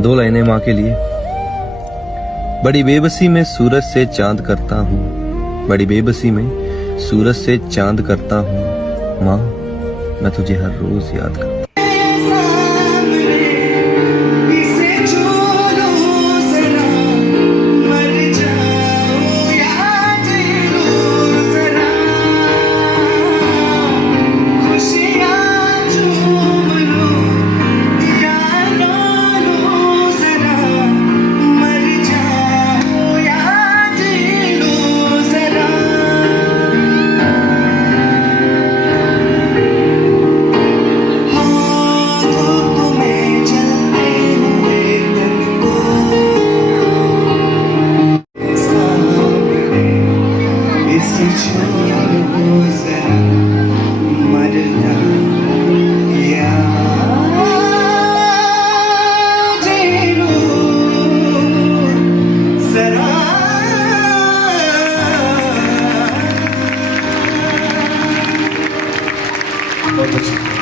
दो लाइनें माँ के लिए। बड़ी बेबसी में सूरज से चांद करता हूँ, बड़ी बेबसी में सूरज से चांद करता हूँ। माँ, मैं तुझे हर रोज याद करता हूँ।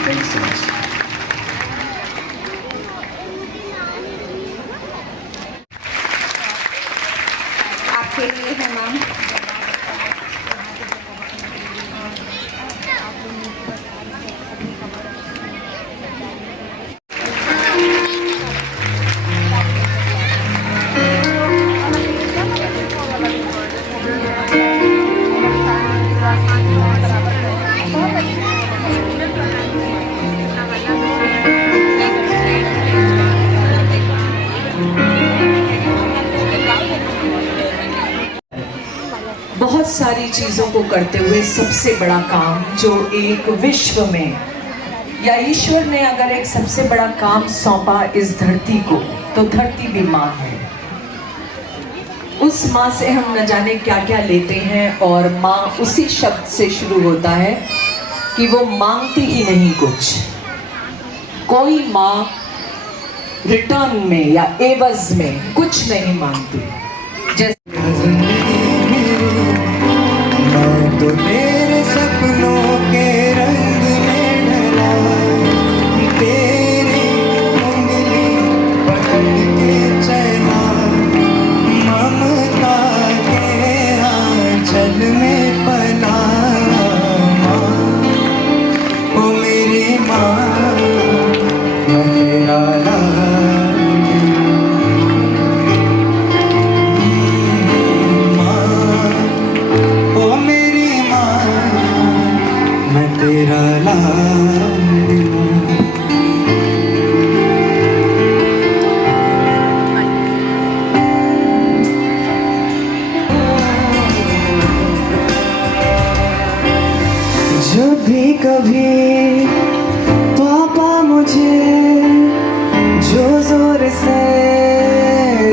Thanks so much. आपके लिए है मैम। बहुत सारी चीजों को करते हुए सबसे बड़ा काम जो एक विश्व में या ईश्वर ने अगर एक सबसे बड़ा काम सौंपा इस धरती को, तो धरती भी माँ है। उस माँ से हम न जाने क्या क्या लेते हैं, और माँ उसी शब्द से शुरू होता है कि वो मांगती ही नहीं कुछ। कोई माँ रिटर्न में या एवज में कुछ नहीं मांगती। तो तेरे सपनों के रंग में ढला, तेरी उंगली पकड़ के चला, ममता के आंचल में पला। ओ मेरी माँ, मैं तेरा तेरा जब भी कभी पापा मुझे जो जोर से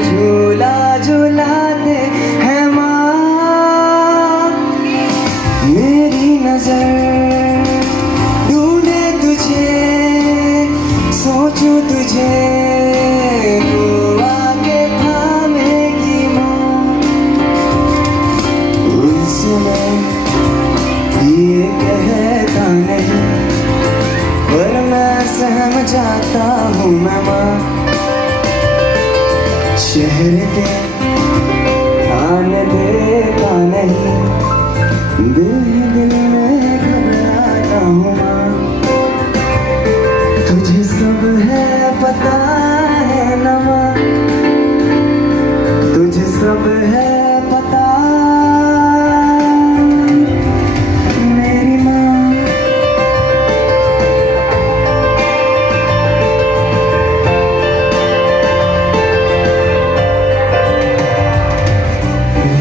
झूला झूलाते हैं माँ, मेरी नजर सोचूं तुझे तू आके थामेगी माँ। उसने ये कहता नहीं, पर मैं सहम जाता हूँ मैं माँ। शहर के आने देता नहीं, दिल में घबराता हूँ माँ। तुझे सब है पता है ना माँ, तुझे सब है पता मेरी माँ।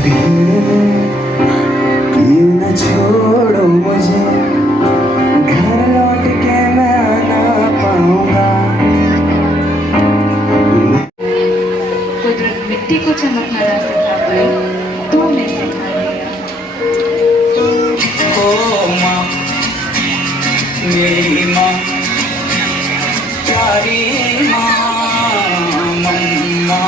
भीड़ में यूं न छोड़ो मुझे, घर लौट के मैं आना पाऊंगा। कुदरत मिट्टी को चमकना सिखा पाई, तूने सिखा दिया। ओ माँ, मेरी माँ, प्यारी माँ, मम्मा।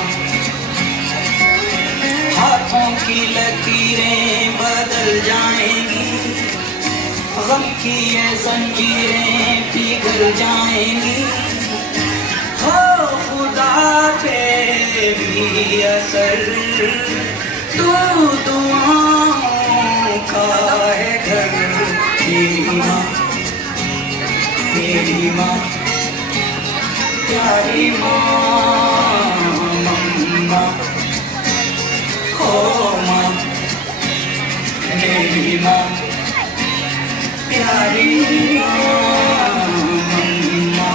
हाथों की लकीरें बदल जाएंगी, गम की ये जंजीरें पिघल जाएंगी। हो खुदा पे भी असर, तू दुआओं का है घर। मेरी माँ, मेरी माँ, प्यारी माँ, मम्मा, हो माँ, मेरी माँ, प्यारी माँ, मम्मा।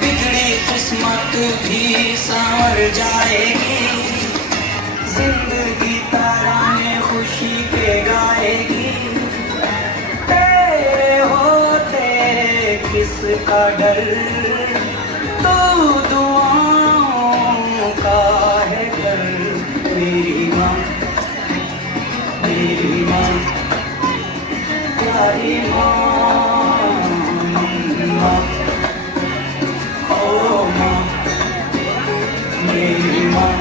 बिगड़ी किस्मत भी संवर जाएगी, जिंदगी ताराने खुशी के गाएगी। तेरे होते किसका डर, तो दुआओं का है घर। मेरी माँ, मेरी माँ, प्यारी माँ, मम्मा, ओ माँ, मेरी माँ,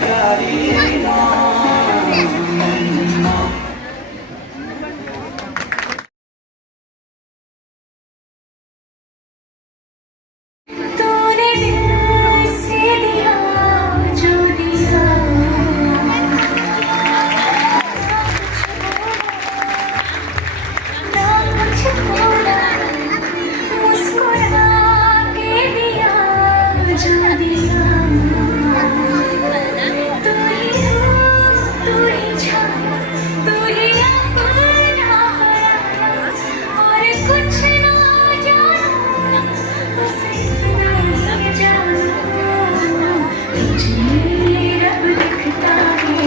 प्यारी माँ, मम्मा। तूने दिल से दिया जो दिया, ना कुछ बोला, मुस्कुरा के दिया जो दिया। तू ही रूप, तू ही छाया, तू ही अपना पराया, और कुछ ना जाना, बस इतना ही जाना, तुझमें रब दिखता है।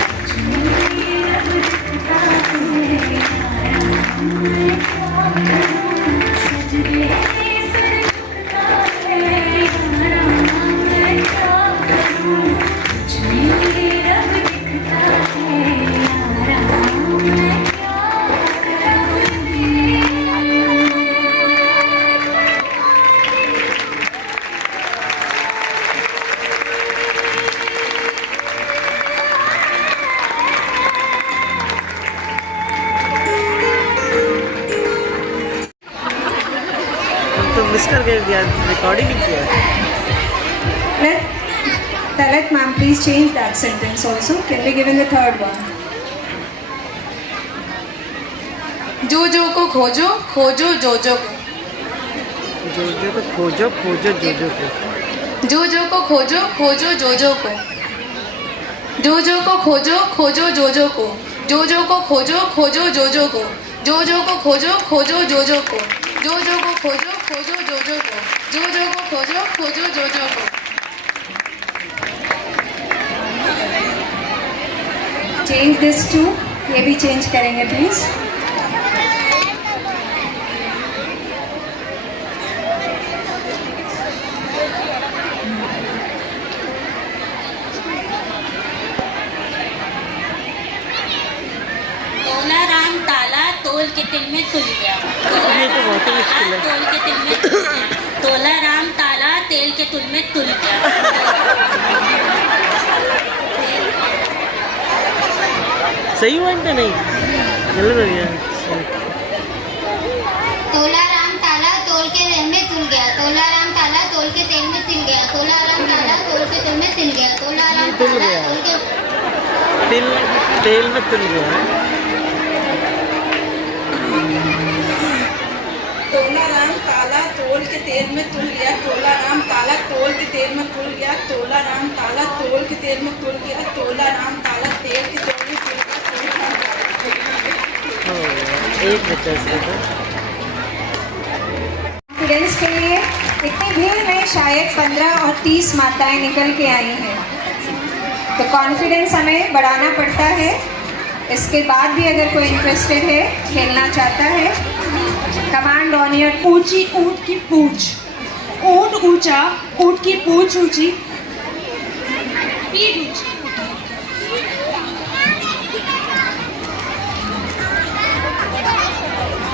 तुझमें रब दिखता है। मैं क्या करूं, सजदे सर झुकता है। यारा मैं क्या करूं, तुझमें रब दिखता है। यारा मैं क्या करूं। तो मिस कर गए यार, रिकॉर्डिंग नहीं किया। Talat ma'am, please change that sentence also. Can we give in the third one? जो जो को खोजो, खोजो जो जो को। जो जो को खोजो, खोजो जो जो को। जो जो को खोजो, खोजो जो जो को। जो जो को खोजो, खोजो जो जो को। जो जो को खोजो, खोजो जो जो को। जो जो को खोजो, खोजो जो जो को। जो जो को खोजो, खोजो जो जो को। जो जो को खोजो, खोजो जो जो को। Change this too. ये भी change करेंगे please. तोला राम ताला तोल के तिल में तुल गया। तोला ये तो बहुत ही राम मुश्किल है। ताला तोल के तिल में तुल गया। तोला राम ताला तेल के तुल में तुल गया। सही हुआ इनका? नहीं, गलत हो गया। तोला राम ताला तोल के तेल में तुल गया। तोला राम ताला तोल के तेल में तिल गया। तोला राम ताला तोल के तेल में तिल गया। तोला राम तुल ताला गया। तोल के तेल में तुल गया। तोला राम ताला तोल के तेल में तुल गया। तोला राम ताला तोल के तेल में तुल गया। तोला राम ताला तोल के तेल में तुल गया। तोला राम ताला तेल के तेल में तुल गया। एक बच्चा इसका। कॉन्फिडेंस के लिए इतनी भीड़ में शायद 15 और 30 माताएं निकल के आई हैं, तो कॉन्फिडेंस हमें बढ़ाना पड़ता है। इसके बाद भी अगर कोई इंटरेस्टेड है, खेलना चाहता है, कमांड ऑन योर। ऊंची ऊंट की पूंछ, ऊंट ऊंचा, ऊंट की पूंछ ऊंची, पीठ ऊंची।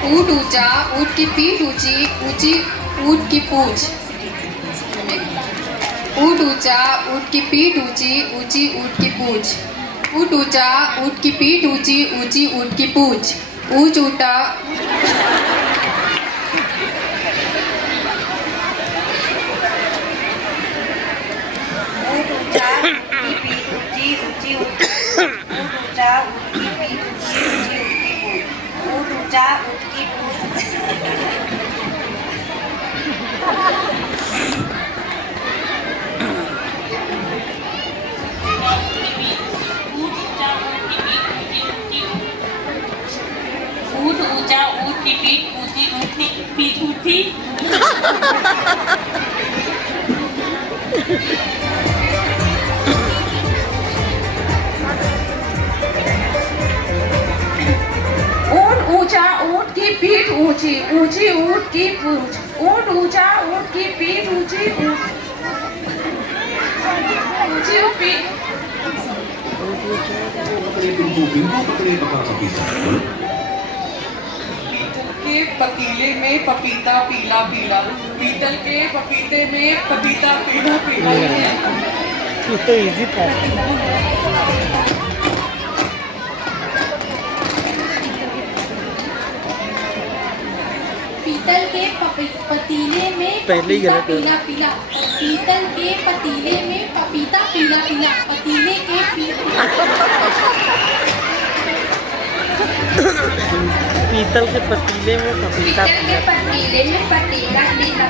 ऊँट ऊंचा, ऊँट की पीठ ऊंची, ऊंची ऊँट की पूंछ। ऊँट ऊंचा, ऊँट की पीठ ऊंची, ऊंची ऊँट की पूंछ। ऊँट ऊंचा, ऊँट की पीठ ऊंची, ऊंची ऊँट की पूंछ। ऊँच ऊँटा, पीठ उठी। ऊंट ऊंचा ऊंट की पीठ ऊंची, ऊंची ऊंट की पूंछ। ऊंट ऊंचा ऊंट की पीठ ऊंची, ऊंची पीठ। के पतीले में पपीता पीला पीला, पीतल के पपीते में पपीता पीला पीला। ये तो इजी था। पीतल के पतीले में पहले ही पपीता गलत है। पीला पीला, पीतल के पतीले में पपीता पीला पीला, पतीले के पीतल के पतीले में पपीता पीतल के पतीले में पतीला पीला पीला,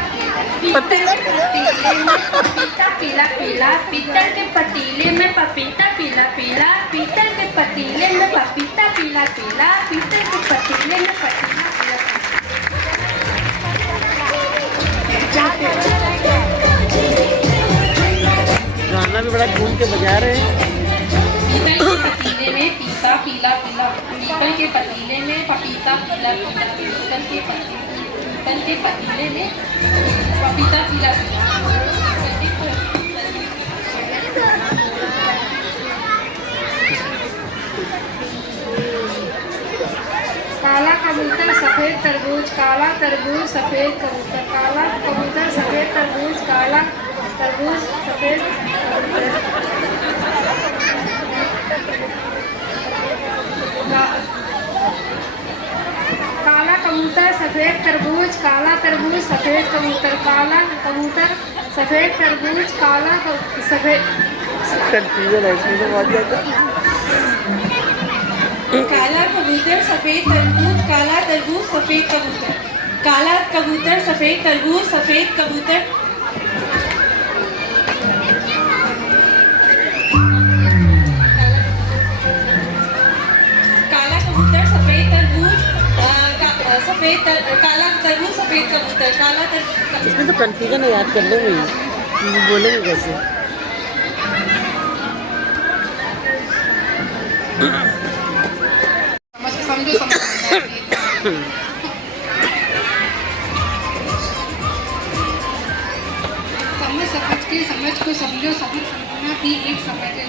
पीतल के पतीले में पपीता पीला पीला, पीतल के पतीले में पपीता पीला पीला, पीतल के पतीले में पपीता पीला पीला, पीतल के पतीले में पपीता पीला पीला। गाना भी बड़ा ढूंढ के बजा रहे हैं। पीतल के पतीले में पीता पीला पीला, पीतल के पतीले में पपीता पीला पीला, पीतल के पतीले में पपीता पीला पीला। काला कबूतर सफेद तरबूज, काला तरबूज सफेद कबूतर, काला कबूतर सफेद तरबूज, काला तरबूज सफेद काला कबूतर सफेद तरबूज, काला तरबूज सफेद कबूतर, काला कबूतर सफेद तरबूज, काला सफेद। कंफ्यूजन है इसमें तो बहुत ज़्यादा। काला कबूतर सफेद तरबूज, काला तरबूज सफेद कबूतर, काला कबूतर सफेद तरबूज सफेद कबूतर। काला कबूतर सफेद तरबूज, काला तरबूज सफेद कबूतर, काला तरबूज। इसमें तो कंफ्यूजन है, याद कर लो वही बोलेंगे कैसे। समझो समझ को समझो, समझना भी एक समझ है।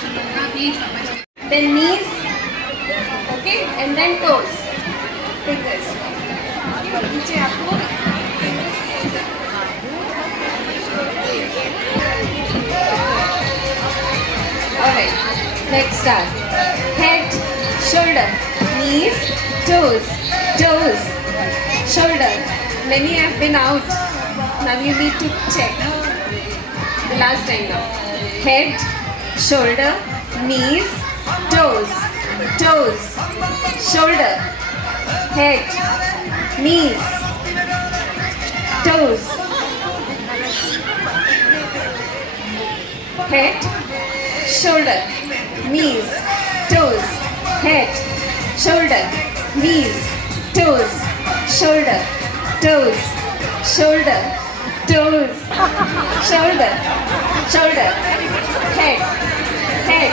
समझना भी एक समझ है। Then knees, okay, and then toes, fingers. नीचे आपको alright, let's start. Head, shoulder, knees, toes, toes, shoulder. Many have been out. Now you need to check. The last time now. Head, shoulder, knees, toes, toes, shoulder, head, knees, toes, head, shoulder, knees, toes, head, shoulder, knees, toes, shoulder, toes, shoulder, toes, shoulder, shoulder, head, head.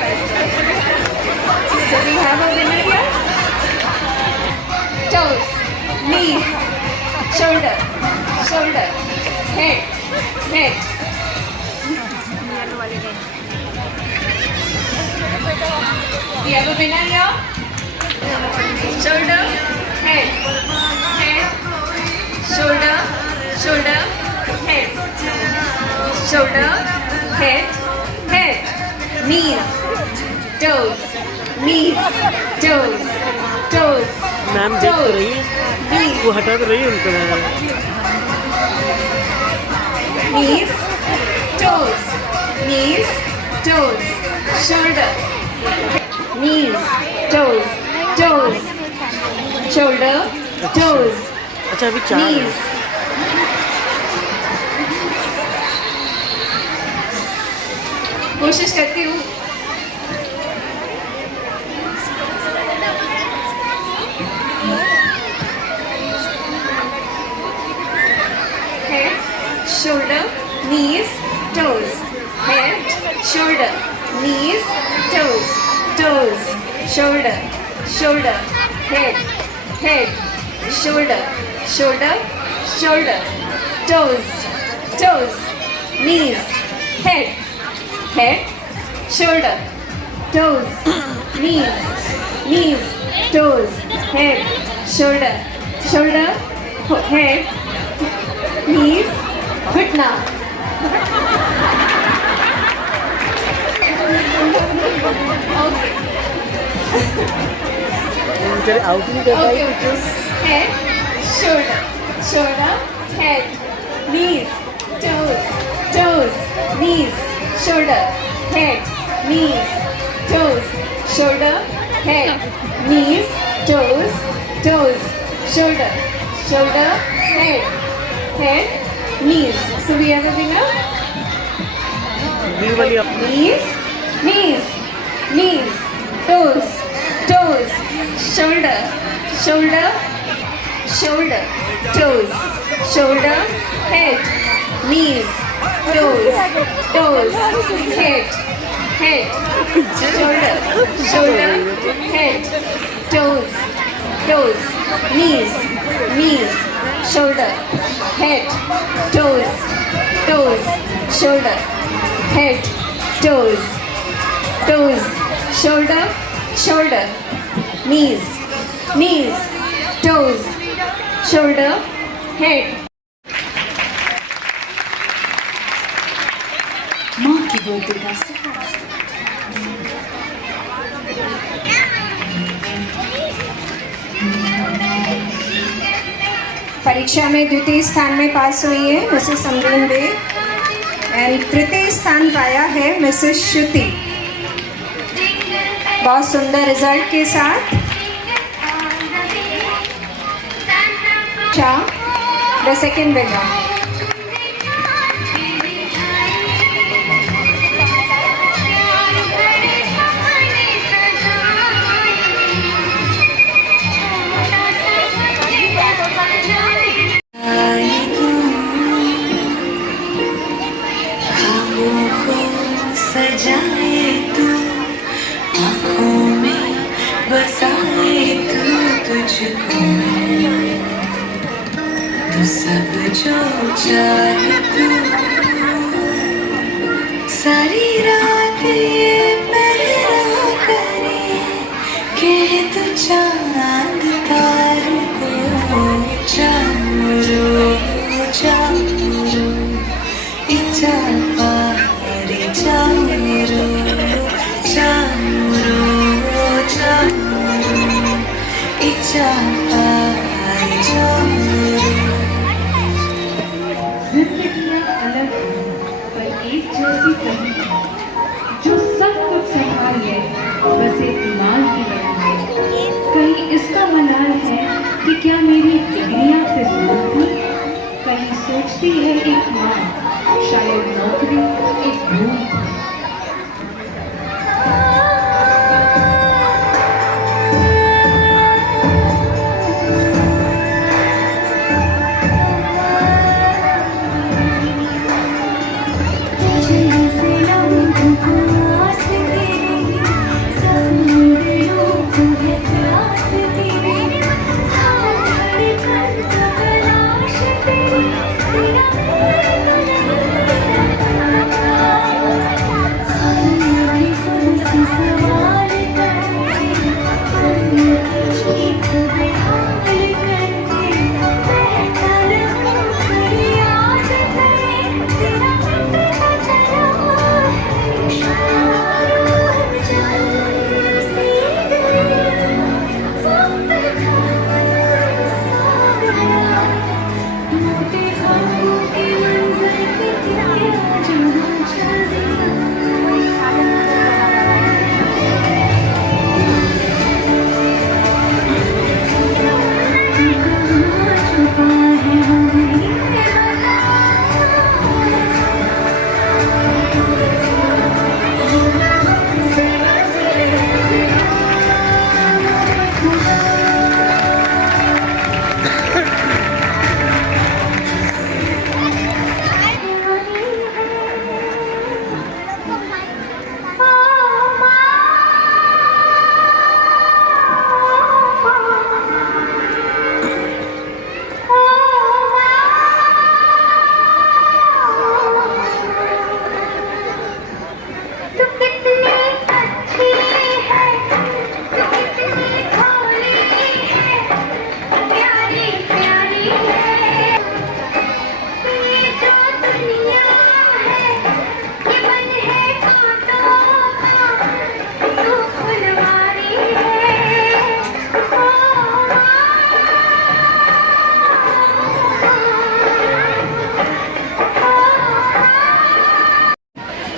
So we have a winner here. Toes, knees, shoulder, shoulder, head, head. We have a winner here. Shoulder, head, head, shoulder, shoulder, head, shoulder, head, head, knees, toes, knees, toes, toes, ma'am देख तो रही है, knees, वो हटा तो रही है उनको। knees, toes, knees, toes, shoulder, knees, toes, toes, shoulder, toes, अच्छा अभी 4 knees. कोशिश करती हूँ। shoulder, knees, toes, toes, shoulder, shoulder, head, head, shoulder, shoulder, shoulder, toes, toes, knees, head, head, shoulder, toes, knees, knees, toes, head, shoulder, shoulder, head, knees, घुटना. Okay. Okay. Head, shoulder, shoulder, head, knees, toes, toes, knees, shoulder, head, knees, toes, shoulder, head, knees, toes, toes, shoulder, shoulder, head, head, knees. So we have a winner. Knees, knees, knees, toes, toes, shoulder, shoulder, shoulder, toes, shoulder, head, knees, toes, toes, head, head, shoulder, shoulder, head, toes, toes, knees, knees, shoulder, head, toes, toes, shoulder, head, toes, toes, shoulder, shoulder, knees, knees, toes, shoulder, head. माँ की गोद का सहारा. परीक्षा में द्वितीय स्थान में पास हुई है मिसेस समरीन बे एंड तृतीय स्थान पाया है मिसेस श्रुति. बहुत सुंदर रिजल्ट के साथ द सेकेंड विनर. सजाए तू आँखों में बसाए तू तुझको तू सब जो चाहे तू सारी रात ये पहरा करे कह तू चांद तारों को चारो चारो इच्छा पारी चारो चारो चारो इच्छा पारी चारो. जिंदगियां अलग हैं पर एक जैसी कहीं जो सब कुछ संभाले बस एक लाल की लड़ी है. कहीं इसका मलाल है कि क्या मेरी डिग्रियां फिजूल थी. कहीं सोचती है एक माँ शायद नौकरी एक भूल थी. तेरा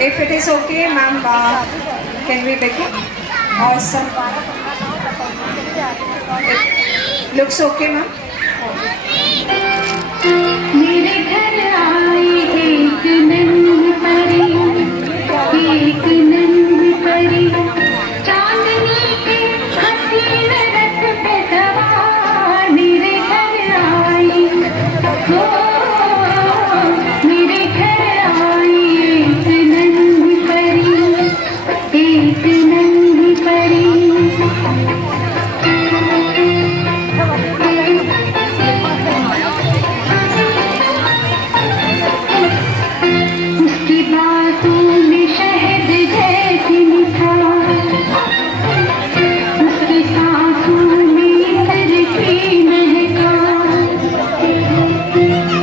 If it is okay, ma'am, can we begin? Awesome. It looks okay, ma'am. मेरे घर आई एक नन्ही परी, एक नन्ही परी, चांदनी के हसीन रथ पे सवार। मेरे घर आई, हो मेरे घर आई एक नन्ही परी, एक नन्ही परी। उसकी बातों में शहद जैसी मिठास, उसकी सांसों में इत्र की महकास,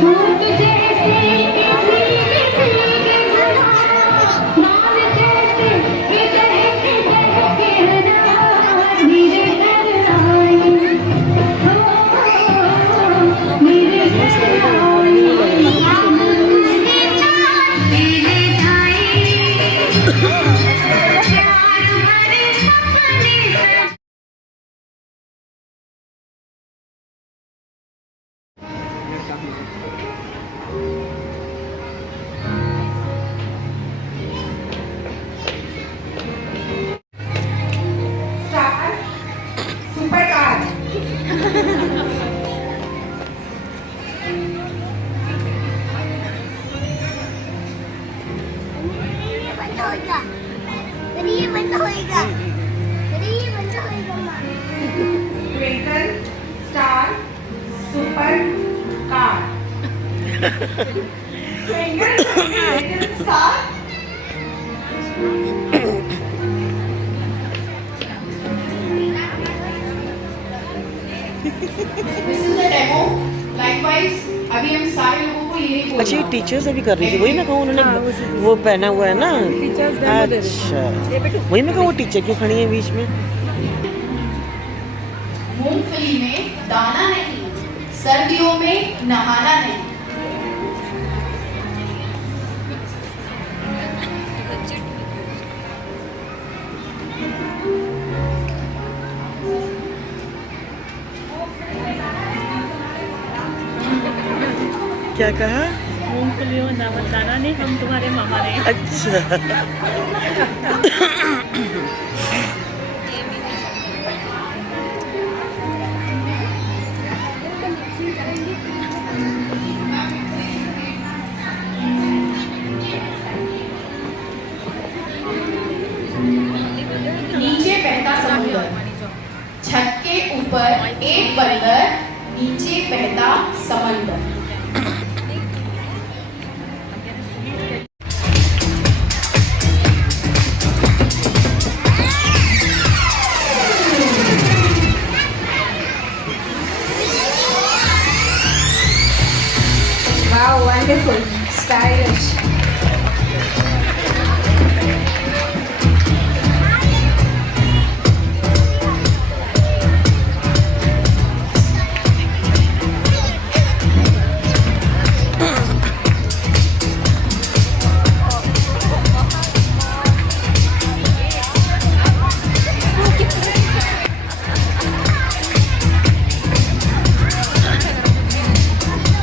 ऊँट जैसे इतनी मीठी जुबान, नाल जैसे ये दहके दहके अनार। मेरे घर आई, हो मेरे घर आई, Star, supercar. Twinkle, star, supercar. Twinkle, little star. This is the demo. Likewise, अभी हम सारे लोगों को यही बोलना। अच्छा ये टीचर्स अभी कर रही थी, वही मैं कहूँ उन्होंने वो पहना हुआ है ना। अच्छा वही मैं कहूँ वो टीचर क्यों खड़ी है बीच में। मूंगफली में दाना नहीं, सर्दियों में नहाना नहीं। क्या कहा? मूंगफली में ना बताना नहीं, हम तुम्हारे मामा हैं। अच्छा नीचे बहता समुद्र, छत के ऊपर एक बंदर, नीचे बहता समंदर। Wow, wonderful, stylish.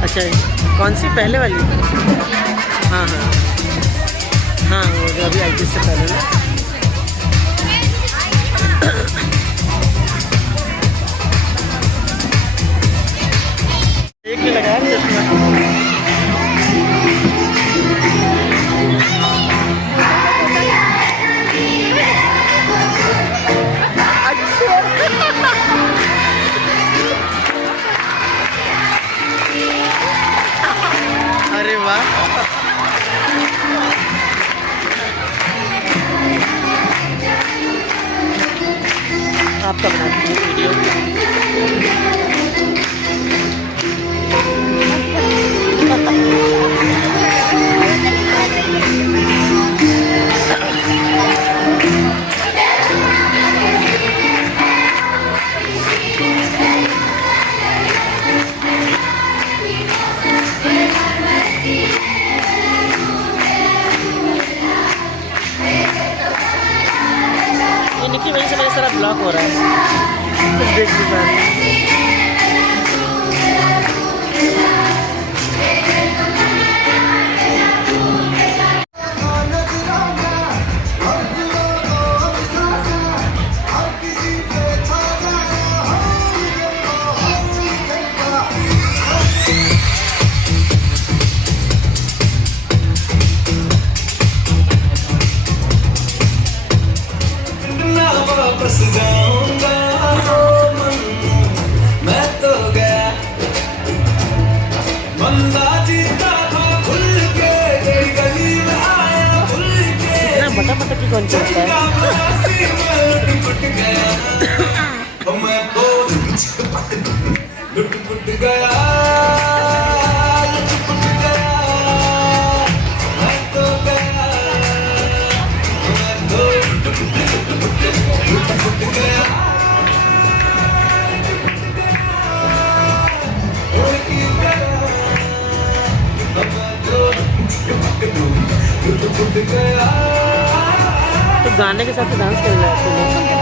अच्छा कौन सी पहले वाली? हाँ हाँ हाँ वो जो अभी आई से पहले ना। एक में लगाया चश्मा। अरे वाह आपका बनाती हूँ वॉक हो रहा है, कुछ देख नहीं पा रहे। वापस जाऊंगा मैं तो गया बंदा जीता था भूल के तेरी गली में आया भूल के इतना बटा बटा की कौन सी होता है? लुट गया मैं तो लुट गया मैं तो गया मैं तो लुट गया तो गाने के साथ डांस कर रहे हैं